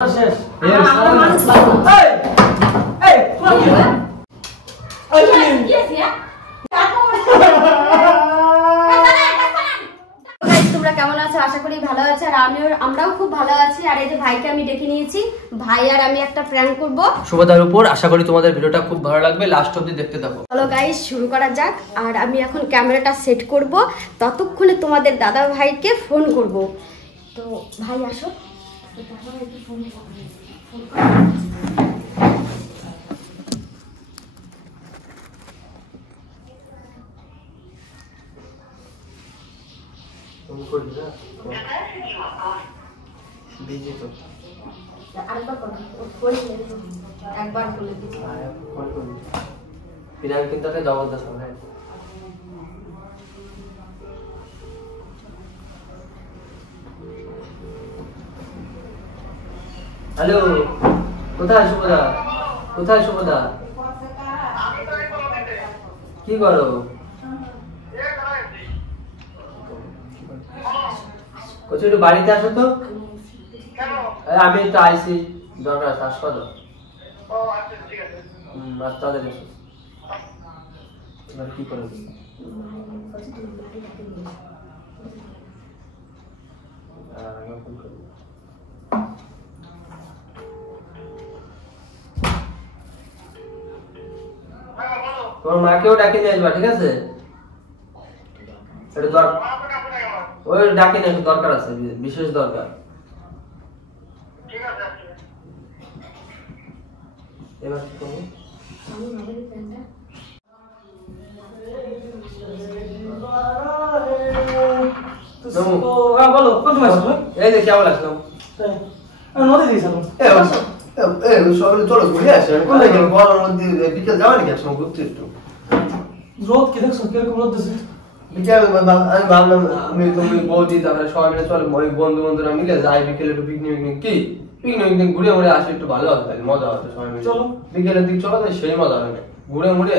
শেষ তোমরা কেমন আছো? আশা করি ভালো আছো। আর আমরাও খুব ভালো আছি। আর এই যে ভাইকে আমি ডেকে নিয়েছি, ভাই আর আমি একটা প্র্যাঙ্ক করব শুভদার উপর। আশা করি তোমাদের ভিডিওটা খুব ভালো লাগবে, লাস্ট অবধি দেখতে থাকো। চলো গাইস শুরু করা যাক। আর আমি এখন ক্যামেরাটা সেট করব, ততক্ষণে তোমাদের দাদা ভাইকে ফোন করব। তো ভাই আসো, দাদা ভাইকে ফোন করব। একবার বলে দিচ্ছি জবরদস্ত। হ্যালো, কোথায় শুভদা? কোথায় শুভদা? কি করো? কোথায় একটু বাড়িতে আসো তো। আমি একটু আইসি, দরকার আছে, আসো তো। তাহলে দেখো এবার কি করে। তোমার মাকেও ডাকে নিয়ে আসবা, ঠিক আছে? ওই ডাকে নিয়ে দরকার আছে, বিশেষ দরকার। এবার কি করবো? এই যে কেমন আসলাম? চলো ঘুরে আসি। বিকেল যাওয়া নাকি একসঙ্গে ঘুরতে একটু? রোদ কি দেখছো কিরকম রোদ দিচ্ছে? বিকেল আমি ভাবলাম আমি তুমি বৌদি তারপরে সবাই মিলে চলো, ওই বন্ধু বন্ধুরা মিলে যাই বিকেলে একটু পিকনিক। কি পিকনিক ঘুরে মুড়ে আসি, একটু ভালো হবে, মজা হবে সবাই মিলে। চলো বিকেলের দিক চলো, তাই সেই মজা হবে না ঘুরে মুড়ে।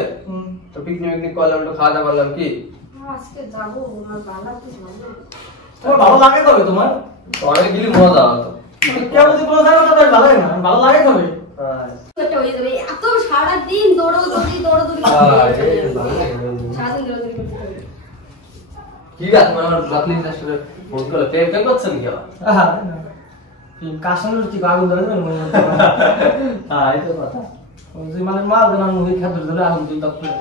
তো পিকনিক করলাম, একটু খাওয়া দাওয়া করলাম। কি আজকে যাবো, আমার ভালো লাগতেছে না। তোমার ভালো লাগে কবে? তোমার অনেক গেলে মজা হতো। কেমন কোনো জায়গা তো ভালো লাগে না, ভালো লাগে কবে? এত সারাদিন দৌড়াদৌড়ি সারাদিন দৌড়াদৌড়ি করতে হবে। কি রাত মানে আমার রাতলি আসলে ফোন করলে প্রেম করছেন কি আবার? কাশানোর কি আগুন ধরে না মনে হয়। হ্যাঁ এই তো কথা। ওই মানে মাল দেন মুখে খাদ্য ধরে আগুন দিই তখন।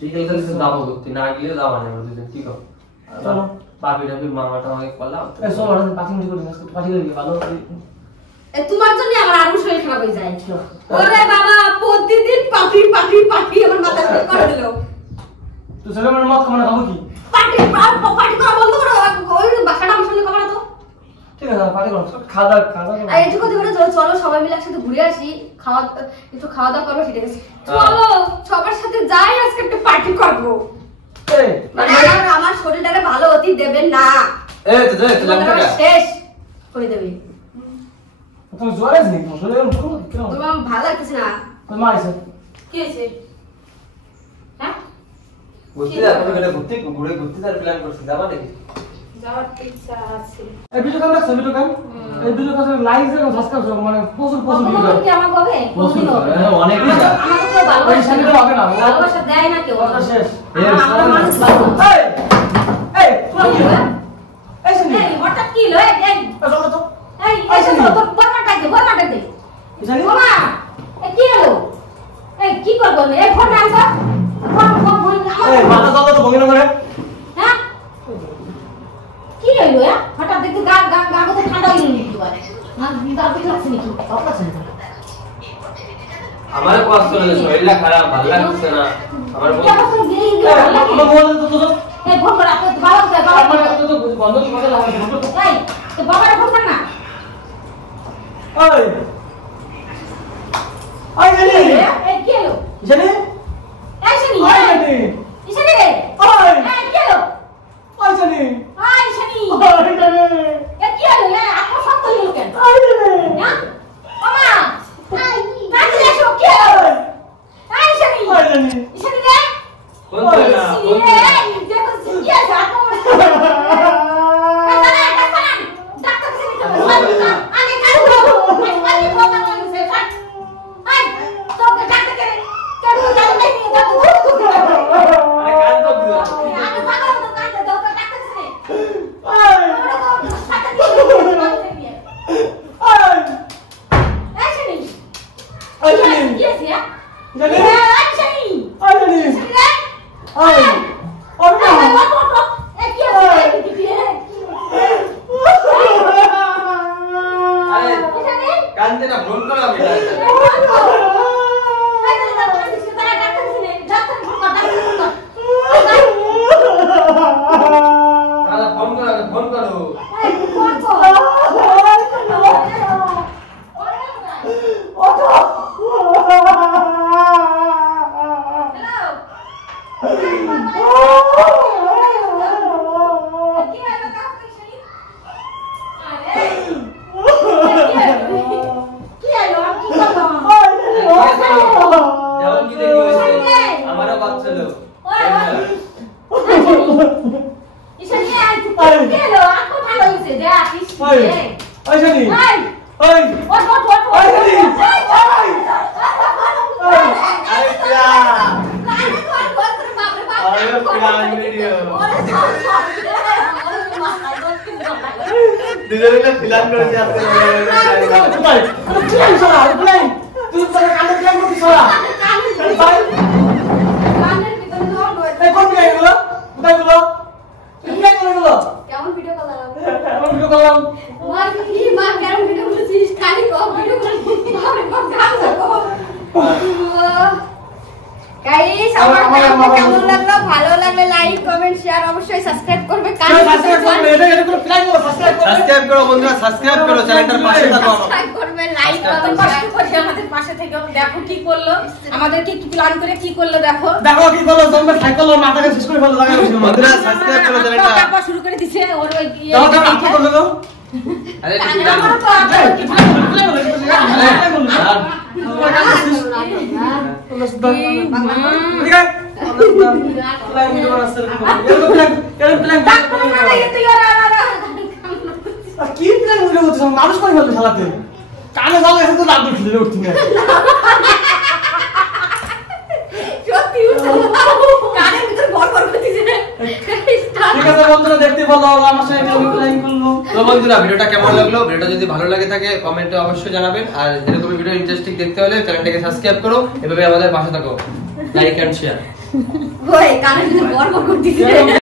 বিকেল তাহলে যাবো ঘুরতে, না গেলে যাওয়া নেই আমরা দুজন। কি করো চলো। বাপিটা মামাটা অনেক করলাম। এই চলো আমরা পাখি মিটি করি, পাখি করি ভালো। তোমার জন্য আমার আরো শরীর খারাপ হয়ে যায়। ওরে বাবা, প্রতিদিন পাখি পাখি পাখি আমার মাথা ঠিক করে দিল। তো সেটা মানে মত খাওয়া খাবো কি? পাখি পাখি করা বন্ধ করো, ওই বাসাটা আমার সঙ্গে খাবার তো। ঠিক আছে পাখি করো, খাওয়া দাওয়া। আর একটু কথা বলে চলো সবাই মিলে একসাথে ঘুরে আসি, একটু খাওয়া দাওয়া করবো, ঠিক আছে? চলো সবার সাথে যাই, আজকে একটা পার্টি করবো। আমার শরীরটাকে ভালো হতে দেবেন না, শেষ করে দেবে। তুমি জ্বর আছে নাকি? তোমার ভালো লাগতেছে না? তোমার মা আছে কি হয়েছে? হ্যাঁ ঘুরতে যাবো, ঘুরতে যাওয়ার প্ল্যান করছি, যাবা নাকি? যাওয়ার ইচ্ছা আছে। এই ভিডিও কাম দেখছো? ভিডিও কাম এই ভিডিও কাম লাইক যেরকম সাবস্ক্রাইব মানে প্রচুর ভিডিও কি আমার হবে কোনদিন হবে অনেক আমাকে তো ভালোবাসা হবে না, ভালোবাসা দেয় না কেউ। কথা শেষ। আমার মানুষ লাগবে। এই তোমার কি হয়? এই শুনি এই হঠাৎ কি লয়? এই চলো তো। এই তো বর্মাটা দে জানি বাবা, এই কি হলো? এই কি করব আমি? এই ফোন আনছো ফোন এই মাথা দাও তো ভঙ্গি না করে। হ্যাঁ কি হলো? হঠাৎ দেখি গা গা ঠান্ডা হয়ে গেল একেবারে। না দাঁড় দিতে লাগছে নাকি? অপারেশন আমার কষ্ট হচ্ছে, শরীরটা খারাপ, ভালো লাগছে না আমার। কি অবস্থা দিয়ে গেল? আমার মোবাইল তো এই ফোন করে আপনি বাবা তো বন্ধ করে লাগে। এই তো বাবার ফোন কর না। এই আই জানি এই কি হলো? জানি এই শুনি আই জানি এই শুনি রে। এই কি হলো? আই জানি আই শুনি আই জানি এই কি হলো? এই আপন সব তো হলো কেন? আই জানি না মামা আই রাজি এসো কি হলো? আই শুনি আই জানি শুনি রে। কোন না শুনি রে, দেখো কি আছে আপন। ডাক্তার কাছে নিতে হবে। আমি কাজ করব। কি আছে জানি শানি আই জানি আই ওটা কি আছে আরে কান্দে না ফোন করো আমি দাদা ফোন করো আমারও বাচ্চা লোক আই জানি আই দুজনে ফিলাম করে যাচ্ছে ভাই কি সরা প্লেন তুই তো কানে প্লেন করতে সরা ভাই এই কোন প্লেন গুলো কোথায় গুলো প্লেন গুলো কেমন ভিডিও কল লাগাবো এমন ভিডিও করলাম মা কি মা কেমন ভিডিও বলছিস খালি কো ভিডিও করে গান গাবো গাইস আমার কেমন লাগলো ভালো লাগলে লাইক কমেন্ট শেয়ার অবশ্যই সাবস্ক্রাইব করবে সাবস্ক্রাইব করো বন্ধুরা সাবস্ক্রাইব করো চ্যানেলটার পাশে থাকো সাবস্ক্রাইব করবে লাইক কমেন্ট কষ্ট করে আমাদের পাশে থেকে দেখো কি করলো আমাদেরকে কি প্ল্যান করে কি করলো দেখো দেখো কি করলো তোমরা সাইকেল মাথাকে শেষ করে ফেলো লাগা বন্ধুরা সাবস্ক্রাইব করো চ্যানেলটা তারপর শুরু করে দিছে ওর ওই দাও কি করলো আরে আমার তো মানুষ করে ফেলবে খেলাতে কানে ভালো এসে তো লাগবে খেলে উঠছি না সত্যি কানের ভিতর গড়গড় করতেছে ঠিক আছে বন্ধুরা দেখতে ভালো আমার সাথে প্ল্যান করলো তো বন্ধুরা ভিডিওটা কেমন লাগলো ভিডিওটা যদি ভালো লাগে থাকে কমেন্টে অবশ্যই জানাবেন আর এরকম ভিডিও ইন্টারেস্টিং দেখতে হলে চ্যানেলটাকে সাবস্ক্রাইব করো এভাবে আমাদের পাশে থাকো লাইক এন্ড শেয়ার ওই কানের ভিতর গড়গড় করতেছে